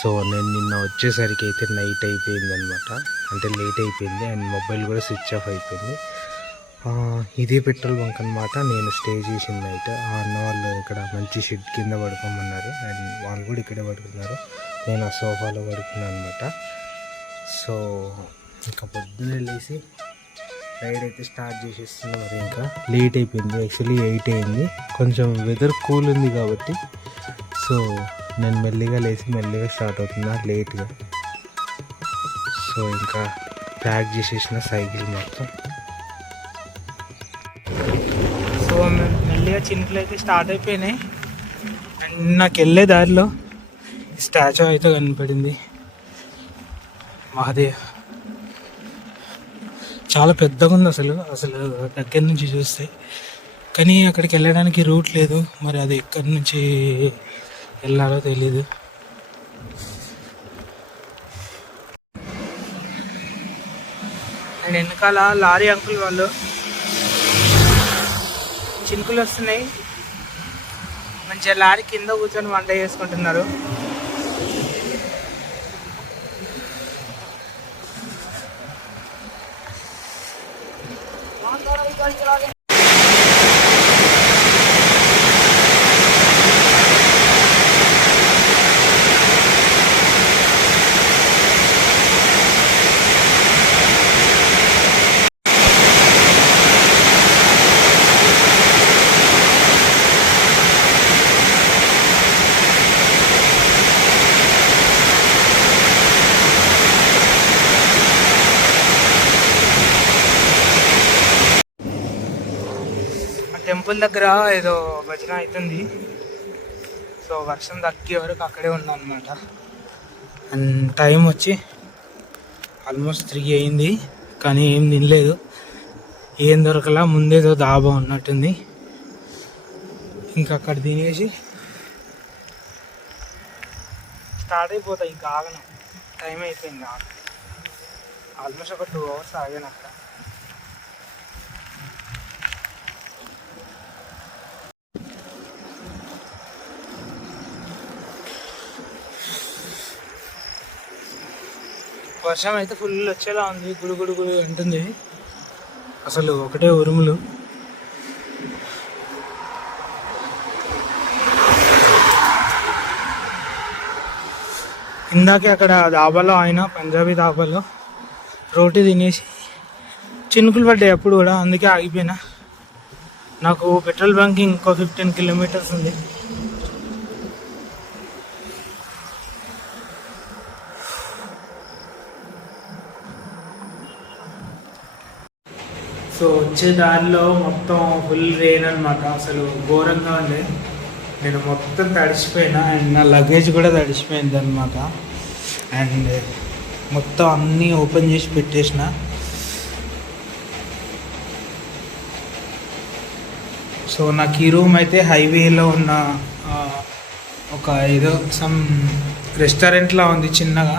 So నేను నిన్న వచ్చేసరికి అయితే నైట్ అయిపోయింది అనమాట అంటే లేట్ అయిపోయింది అండ్ మొబైల్ కూడా స్విచ్ ఆఫ్ అయిపోయింది. ఇదే పెట్రోల్ బంక్ అనమాట నేను స్టే చేసింది నైట్ ఆ అన్న వాళ్ళు ఇక్కడ మంచి షెడ్ కింద పడుకోమన్నారు అండ్ వాళ్ళు కూడా ఇక్కడే పడుకున్నారు. నేను ఆ సోఫాలో పడుకున్నాను అనమాట సో ఇంకా పొద్దున్నే లేచి రైడ్ అయితే స్టార్ట్ చేసేస్తున్నాం మరి ఇంకా. లేట్ అయిపోయింది. యాక్చువల్లీ ఎయిట్ అయింది. కొంచెం వెదర్ కూల్ ఉంది కాబట్టి. సో నేను మెల్లిగా లేచి మెల్లిగా స్టార్ట్ అవుతున్నా లేట్గా. సో ఇంకా ప్యాక్ చేసేసిన సైకిల్ మొత్తం. సో మెల్లిగా చినుకులు అయితే స్టార్ట్ అయిపోయినాయి. అండ్ నాకు వెళ్ళే దారిలో స్టాచ్యూ అయితే కనపడింది. మహాదేవ్. చాలా పెద్దగా ఉంది అసలు అసలు దగ్గర నుంచి చూస్తే. కానీ అక్కడికి వెళ్ళడానికి రూట్ లేదు. మరి అది ఎక్కడి నుంచి వెళ్ళాలో తెలీదు. అండ్ వెనకాల లారీ అంకుల్ వాళ్ళు. చినుకులు వస్తున్నాయి. మంచిగా లారీ కింద కూర్చొని వంట చేసుకుంటున్నారు. టెంపుల్ దగ్గర ఏదో భజన అవుతుంది సో వర్షం తగ్గే వరకు అక్కడే ఉన్నా అనమాట అండ్ టైం వచ్చి ఆల్మోస్ట్ త్రీ అయింది. కానీ ఏం తినలేదు. ఏం దొరకలా ముందేదో దాబా ఉన్నట్టుంది. ఇంకా అక్కడ తినేసి స్టార్ట్ అయిపోతాయి ఇంకా ఆగను టైం అయిపోయింది ఆల్మోస్ట్ ఒక టూ అవర్స్ ఆగాను అక్కడ. వర్షం అయితే ఫుల్ వచ్చేలా ఉంది. గుడు గుడు గుడు అంటుంది. అసలు ఒకటే ఉరుములు. ఇందాకే అక్కడ దాబాలో ఆయన పంజాబీ దాబాలో రోటీ తినేసి చినుకులు పడ్డాయి అప్పుడు కూడా. అందుకే ఆగిపోయినా. నాకు పెట్రోల్ బంక్ ఇంకో ఫిఫ్టీన్ కిలోమీటర్స్ ఉంది. సో వచ్చే దారిలో మొత్తం ఫుల్ రెయిన్ అనమాట అసలు ఘోరంగా ఉంది. నేను మొత్తం తడిసిపోయినా అండ్ నా లగేజ్ కూడా తడిసిపోయింది అనమాట అండ్ మొత్తం అన్నీ ఓపెన్ చేసి పెట్టేసిన. సో నాకు ఈ రూమ్ అయితే హైవేలో ఉన్న ఒక ఏదో సమ్ రెస్టారెంట్లా ఉంది చిన్నగా.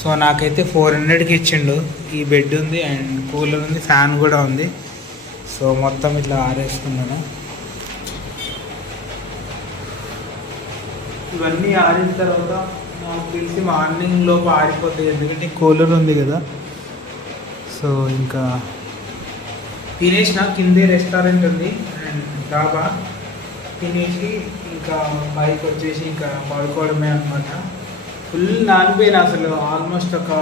సో నాకైతే ఫోర్ హండ్రెడ్కి ఇచ్చిండు. ఈ బెడ్ ఉంది అండ్ కూలర్ ఉంది ఫ్యాన్ కూడా ఉంది. సో మొత్తం ఇట్లా ఆరేసుకున్నాను. ఇవన్నీ ఆరిన తర్వాత నాకు తెలిసి మార్నింగ్ లోపు ఆరిపోతాయి ఎందుకంటే కూలర్ ఉంది కదా. సో ఇంకా తినేసిన కిందే రెస్టారెంట్ ఉంది అండ్ డాబా. తినేసి ఇంకా పైకి వచ్చేసి ఇంకా పడుకోవడమే అనమాట ఫుల్ నానిపోయిన అసలు ఆల్మోస్ట్ ఒక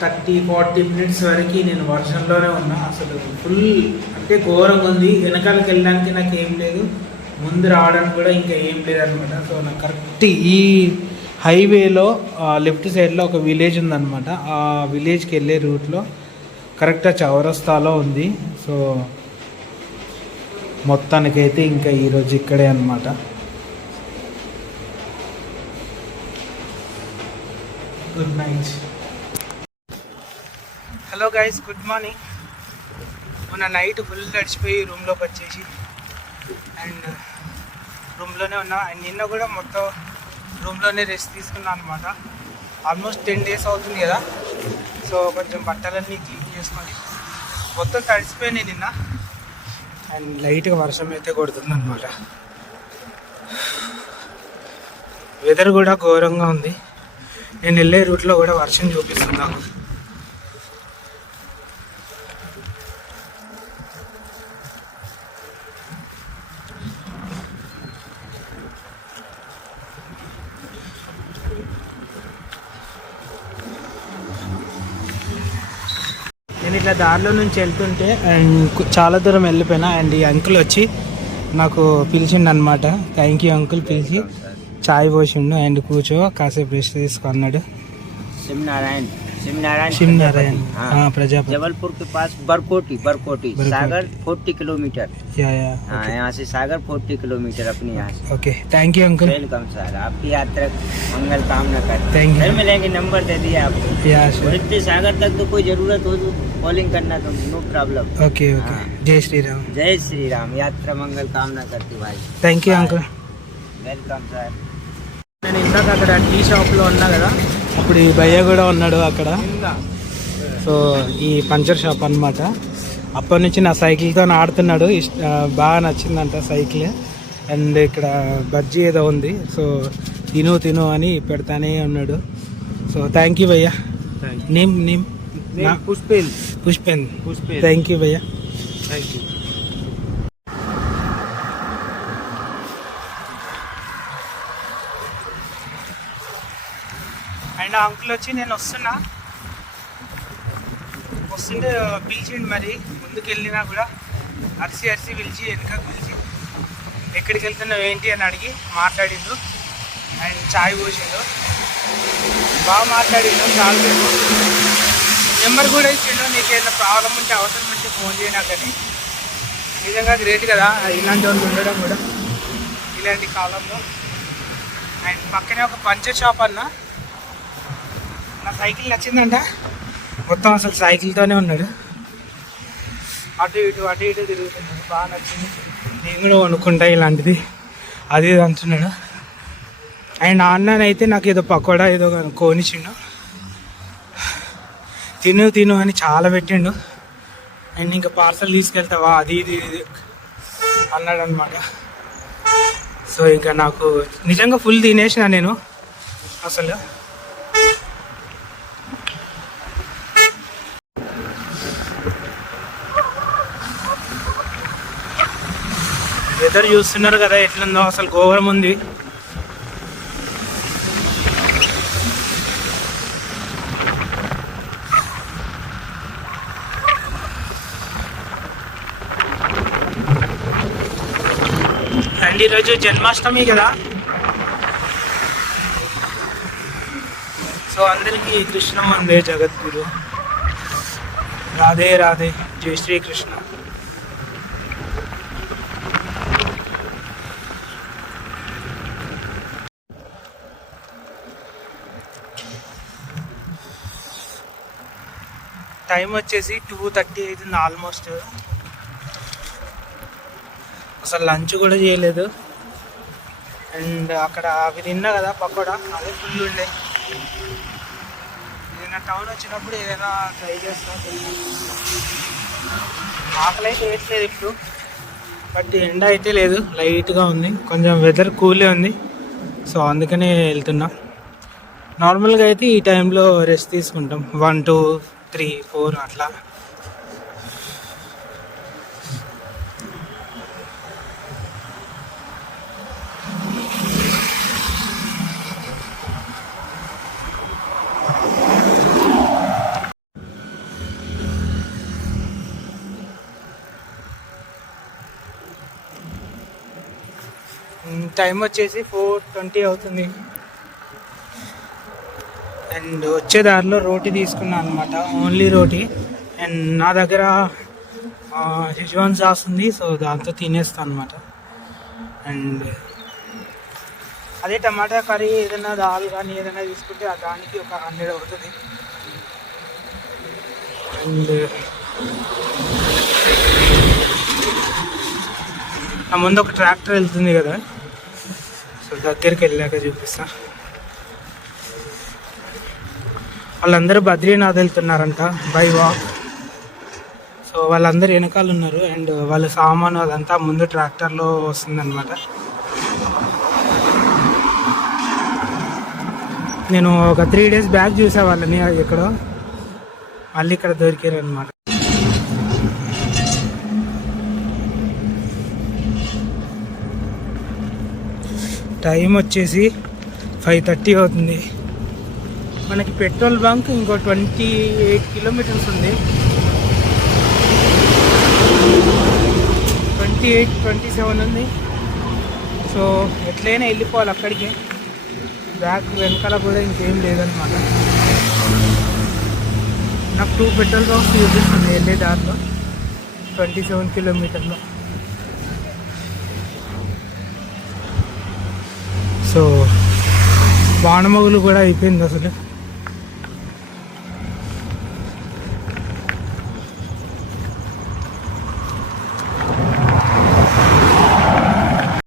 థర్టీ ఫార్టీ మినిట్స్ వరకు నేను వర్షంలోనే ఉన్నా. అసలు ఫుల్ అంటే ఘోరంగా ఉంది. వెనకాలకి వెళ్ళడానికి నాకు ఏం లేదు. ముందు రావడానికి కూడా ఇంకా ఏం లేదనమాట. సో నాకు కరెక్ట్ ఈ హైవేలో లెఫ్ట్ సైడ్లో ఒక విలేజ్ ఉందన్నమాట ఆ విలేజ్కి వెళ్ళే రూట్లో కరెక్ట్గా చౌరస్తాలో ఉంది. సో మొత్తానికైతే ఇంకా ఈరోజు ఇక్కడే అనమాట good night. Hello guys good morning మొన్న నైట్ ఫుల్ తడిచిపోయి రూమ్లోకి వచ్చేసి అండ్ రూమ్లోనే uh, ఉన్నా. అండ్ నిన్న కూడా మొత్తం రూమ్లోనే రెస్ట్ తీసుకున్నాను అనమాట ఆల్మోస్ట్ టెన్ డేస్ అవుతుంది కదా. సో కొంచెం బట్టలన్నీ క్లీన్ చేసుకొని మొత్తం తడిసిపోయినాయి నిన్న. అండ్ లైట్గా వర్షం అయితే కొడుతుంది అనమాట వెదర్ కూడా ఘోరంగా ఉంది. నేను వెళ్ళే రూట్లో కూడా వర్షం చూపిస్తున్నాను నేను ఇట్లా దారిలో నుంచి వెళ్తుంటే అండ్ చాలా దూరం వెళ్ళిపోయినా అండ్ ఈ అంకుల్ వచ్చి నాకు పిలిచిండు అనమాట థ్యాంక్ యూ అంకుల్ పిలిచి. చాయ్ పోసిండు అండ్ కూర్చో కాసేపు రెస్ట్ తీసుకో అన్నాడు शिव नारायण शिव नारायण शिव नारायण हाँ। हाँ प्रजापति जबलपुर के पास बरकोटी बरकोटी बरकोटी। सागर फोर्टी किलोमीटर या या हाँ यहाँ से सागर फोर्टी किलोमीटर अपने यहाँ से okay thank you uncle welcome sir आपकी यात्रा मंगल कामना करते Thank you. फिर मिलेंगे नंबर दे दिया आपको या और sure. इतने सागर तक तो कोई जरूरत हो तो कॉलिंग करना तो नो प्रॉब्लम ओके ओके हाँ। जय श्री राम जय श्री राम यात्रा मंगल कामना करते भाई thank you uncle welcome sir నేను ఇందాక అక్కడ టీ షాప్లో ఉన్నా కదా అప్పుడు ఈ భయ్య కూడా ఉన్నాడు అక్కడ. సో ఈ పంచర్ షాప్ అనమాట అప్పటి నుంచి నా సైకిల్తో ఆడుతున్నాడు. బాగా నచ్చిందంట సైకిల్. అండ్ ఇక్కడ బజ్జీ ఏదో ఉంది. సో తిను తిను అని పెడతానే ఉన్నాడు. సో థ్యాంక్ యూ భయ్యా. Name name Pushpen Pushpen thank you భయ్యా. థ్యాంక్ యూ అండ్ ఆ అంకుల్ వచ్చి నేను వస్తున్నా. వస్తుంటే పిలిచిండు మరి. ముందుకు వెళ్ళినా కూడా అరిసి అరిసి పిలిచి వెనుక పిలిచి ఎక్కడికి వెళ్తున్నావు ఏంటి? అని అడిగి మాట్లాడిండు. అండ్ చాయ్ పోసిండు. బాగా మాట్లాడిండు చాలాసేపు నెంబర్ కూడా ఇచ్చిండు నీకు ఏదైనా ప్రాబ్లం ఉంటే అవసరం ఉంటే ఫోన్ చేయనా కానీ నిజంగా గ్రేట్ కదా ఇలాంటి వాళ్ళు ఉండడం కూడా. ఇలాంటి కాలంలో. అండ్ పక్కనే ఒక పంచర్ షాప్ అన్నా నా సైకిల్ నచ్చిందంట. మొత్తం అసలు సైకిల్తోనే ఉన్నాడు. అటు ఇటు అటు ఇటు తిరుగుతున్నాడు. బాగా నచ్చింది. నేను కూడా కొనుక్కుంటా ఇలాంటిది. అది ఇది అంటున్నాడు. అండ్ అన్ననైతే నాకు ఏదో పకోడా ఏదో కోనిచ్చిండు. తిను తిను అని చాలా పెట్టిండు. అండ్ ఇంకా పార్సల్ తీసుకెళ్తావా? అది ఇది ఇది అన్నాడు అనమాట సో ఇంకా నాకు నిజంగా ఫుల్ తినేసిన నేను అసలు. వెదర్ చూస్తున్నారు కదా ఎట్లుందో అసలు ఘోరం ఉంది. అండ్ ఈరోజు జన్మాష్టమి కదా. సో అందరికీ కృష్ణ వందే జగద్గురు. రాధే రాధే జై శ్రీకృష్ణ. టైం వచ్చేసి టూ థర్టీ అవుతుంది ఆల్మోస్ట్. అసలు లంచ్ కూడా చేయలేదు. అండ్ అక్కడ అవి తిన్నా కదా పకోడా అదే ఫుల్ ఉండే. ఏదైనా టౌన్ వచ్చినప్పుడు ఏదైనా ట్రై చేస్తాను ఆకలి అయితే వేయట్లేదు ఇప్పుడు. బట్ ఎండ అయితే లేదు లైట్గా ఉంది. కొంచెం వెదర్ కూలే ఉంది. సో అందుకనే వెళ్తున్నా. నార్మల్గా అయితే ఈ టైంలో రెస్ట్ తీసుకుంటాం. వన్ టూ త్రీ ఫోర్ అట్లా. టైం వచ్చేసి ఫోర్ ట్వంటీ అవుతుంది. అండ్ వచ్చే దారిలో రోటీ తీసుకున్నాను అనమాట ఓన్లీ రోటీ. అండ్ నా దగ్గర షిజ్వాన్ సాస్ ఉంది సో దాంతో తినేస్తాను అనమాట అండ్ అదే టమాటా కర్రీ ఏదైనా దాల్ కానీ ఏదైనా తీసుకుంటే దానికి ఒక హండ్రెడ్ అవుతుంది. అండ్ నా ముందు ఒక ట్రాక్టర్ వెళ్తుంది కదా. సో దగ్గరికి వెళ్ళాక చూపిస్తాను వాళ్ళందరూ బద్రీనాథ్ వెళ్తున్నారంట బై వాక్. సో వాళ్ళందరూ వెనకాల ఉన్నారు అండ్ వాళ్ళ సామాను అదంతా ముందు ట్రాక్టర్లో వస్తుందన్నమాట. నేను ఒక త్రీ డేస్ బ్యాక్ చూసా వాళ్ళని ఎక్కడో. మళ్ళీ ఇక్కడ దొరికారు అనమాట టైం వచ్చేసి ఫైవ్ థర్టీ అవుతుంది. మనకి పెట్రోల్ బంక్ ఇంకో ట్వంటీ ఎయిట్ కిలోమీటర్స్ ఉంది. ట్వంటీ ఎయిట్ ట్వంటీ సెవెన్ ఉంది. సో ఎట్లయినా వెళ్ళిపోవాలి అక్కడికి. బ్యాక్ వెనకాల కూడా ఇంకేం లేదనమాట నాకు టూ పెట్రోల్ బంక్స్ చూపిస్తుంది వెళ్ళే దారిలో. ట్వంటీ సెవెన్ కిలోమీటర్లో. సో వానమగులు కూడా అయిపోయింది అసలు.